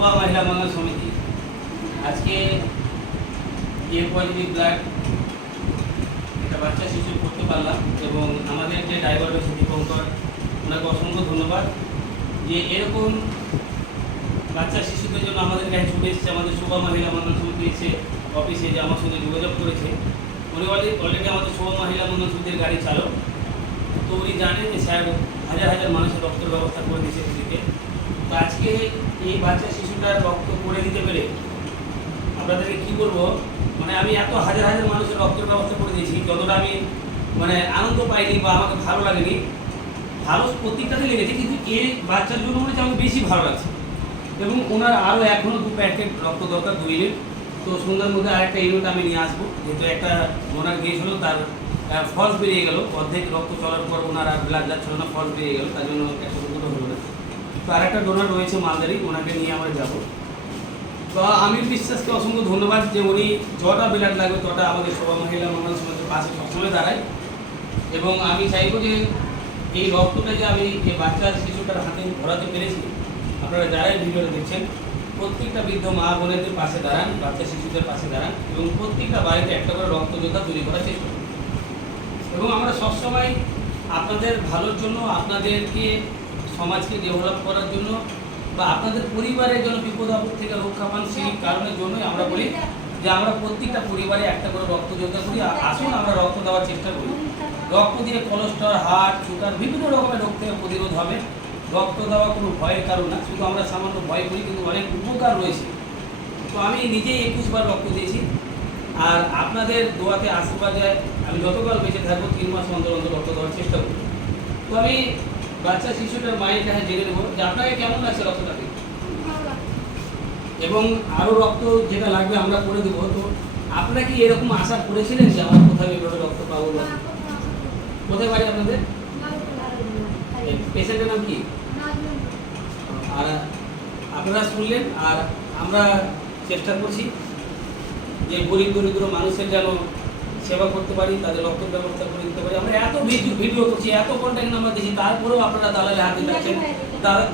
শোভা মহিলা মঙ্গল সমিতি আজকে এ পজিটিভ ব্লাড একটা বাচ্চা শিশু করতে পারলাম এবং আমাদের যে ড্রাইভার রয়েছে দীপঙ্কর, ওনাকে অসংখ্য ধন্যবাদ যে এরকম বাচ্চা শিশুদের জন্য আমাদের কাছে ছুটে এসেছে। আমাদের শোভা মহিলা মঙ্গল সমিতি এসে অফিসে যে আমার সঙ্গে যোগাযোগ করেছে, উনি অলরেডি আমাদের শোভা মহিলা মঙ্গল সমিতির গাড়ি চালক। তো উনি জানেন যে স্যার হাজার হাজার মানুষের রক্তের ব্যবস্থা করে দিয়েছে এদিকে। তো আজকে এই বাচ্চা শিশুটার রক্ত করে দিতে পেরে আপনাদেরকে কী বলবো, মানে আমি এত হাজার হাজার মানুষের রক্তের ব্যবস্থা করে দিয়েছি, যতটা আমি মানে আনন্দ পাইনি বা আমাকে ভালো লাগেনি, ভালো প্রত্যেকটাতে লেগেছে, কিন্তু এই বাচ্চার জন্য মনে হচ্ছে আমাকে বেশি ভালো লাগছে। এবং ওনার আরও এখনও 2 প্যাকেট রক্ত দরকার, 2 ইউনিট। তো সন্ধ্যার মধ্যে আরেকটা ইউনিট আমি নিয়ে আসবো, যেহেতু একটা ওনার গিয়েছিল, তার ফলস বেরিয়ে গেল, অর্ধেক রক্ত চলার পর ওনার আর ব্লাড যাচ্ছিল না, ফলস বেরিয়ে গেল, তার জন্য একটা দুটো হলো না। তো আরেকটা ডোনার রয়েছে মালদারি, ওনাকে নিয়ে আমরা যাবো। তো আমি বিশ্বাসকে অসংখ্য ধন্যবাদ যে উনি যটা ব্লাড লাগবে তটা আমাদের শোভা মহিলা মঙ্গল সমিতির পাশে সবসময় দাঁড়ায়। এবং আমি চাইবো যে এই রক্তটা যে আমি যে বাচ্চা শিশুটার হাতে ধরাতে পেরেছি, আপনারা যারাই ভিডিওটা দেখছেন প্রত্যেকটা বৃদ্ধ মা বোনেদের পাশে দাঁড়ান, বাচ্চা শিশুদের পাশে দাঁড়ান এবং প্রত্যেকটা বাড়িতে একটা করে রক্তযোদ্ধা তৈরি করার চেষ্টা করুন। এবং আমরা সবসময় আপনাদের ভালোর জন্য, আপনাদেরকে সমাজকে ডেভেলপ করার জন্য বা আপনাদের পরিবারের জন্য বিপদ আপদ থেকে রক্ষা পান, সেই কারণের জন্যই আমরা বলি যে আমরা প্রত্যেকটা পরিবারে একটা করে রক্তযোদ্ধা করি। আসুন আমরা রক্ত দেওয়ার চেষ্টা করি। রক্ত দিয়ে কোলেস্ট্রল, হার্ট, সুগার, বিভিন্ন রকমের রোগ থেকে প্রতিরোধ হবে। রক্ত দেওয়া কোনো ভয়ের কারণ না, শুধু আমরা সামান্য ভয় করি, কিন্তু অনেক উপকার রয়েছে। তো আমি নিজেই 21 বার রক্ত দিয়েছি, আর আপনাদের দোয়াতে আশীর্বাদে আমি যতকাল বেঁচে থাকবো 3 মাস অন্তর অন্তর রক্ত দেওয়ার চেষ্টা করি। তো আমি বাচ্চা শিশুটার মায়ের কাছে জেনে নেবো যে আপনাকে কেমন লাগছে রক্তটাকে, এবং আরও রক্ত যেটা লাগবে আমরা করে দেবো। তো আপনারা কি এরকম আশা করেছিলেন যে আমরা কোথাও এভাবে রক্ত পাবো? কোথায় বাড়ি আপনাদের? পেশেন্টের নাম কি? আর আপনারা শুনলেন, আর আমরা চেষ্টা করছি যে গরিব দরিদ্র মানুষের যেন সেবা করতে পারি, তাদের রক্তের ব্যবস্থা করে দিতে পারি। আমরা এত ভিডিও করছি, এত কন্ট্যাক্ট নাম্বার দিচ্ছি, তারপরেও আপনারা দালালে হাতে যাচ্ছেন,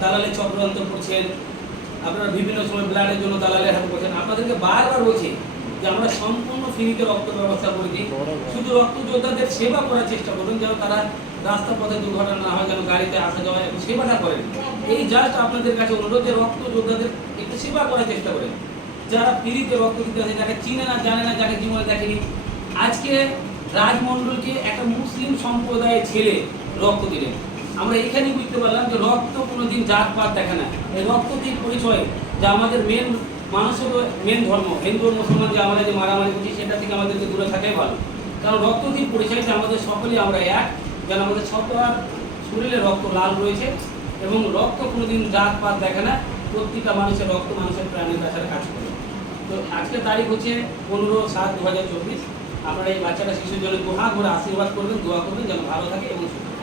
দালালে চক্রান্ত করছেন, আপনারা বিভিন্ন সময় ব্লাডের জন্য দালালের হাতে করছেন। আপনাদেরকে বারবার বলছি যে আমরা সম্পূর্ণ ফ্রিতে রক্ত ব্যবস্থা করে দিই। শুধু রক্ত যোদ্ধাদের সেবা করার চেষ্টা করুন, যেন তারা রাস্তা পথে দুর্ঘটনা না হয়, যেন গাড়িতে আসা যাওয়া একটু সেবাটা করেন। এই জাস্ট আপনাদের কাছে অনুরোধ যে রক্ত যোদ্ধাদের একটু সেবা করার চেষ্টা করেন। যারা ফ্রিতে রক্ত দিতে আছে, যাকে চিনে না, জানে না, যাকে জীবনে দেখেনি, আজকে রাজমণ্ডলকে একটা মুসলিম সম্প্রদায়ের ছেলে রক্ত দিলেন। আমরা এখানেই বুঝতে পারলাম যে রক্ত কোনোদিন জাতপাত দেখে না। এই রক্ত দিয়ে পরিচয় যে আমাদের মানুষের মেন ধর্ম হিন্দু মুসলমান, যে আমরা যে মারামারি করছি সেটা থেকে আমাদেরকে দূরে থাকাই ভালো। কারণ রক্ত দিয়ে পরিচয় যে আমাদের সকলেই আমরা এক, যেন আমাদের সবার শরীরে রক্ত লাল রয়েছে এবং রক্ত কোনোদিন জাতপাত দেখে না। প্রত্যেকটা মানুষের রক্ত মানুষের প্রাণের কাছে কাজ করে। তো আজকের তারিখ হচ্ছে 15/7/2024। আপনারা এই বাচ্চাটা শিশুর জন্য দোয়া করে আশীর্বাদ করবেন, দোয়া করবেন যেন ভালো থাকে এবং সুস্থ থাকে।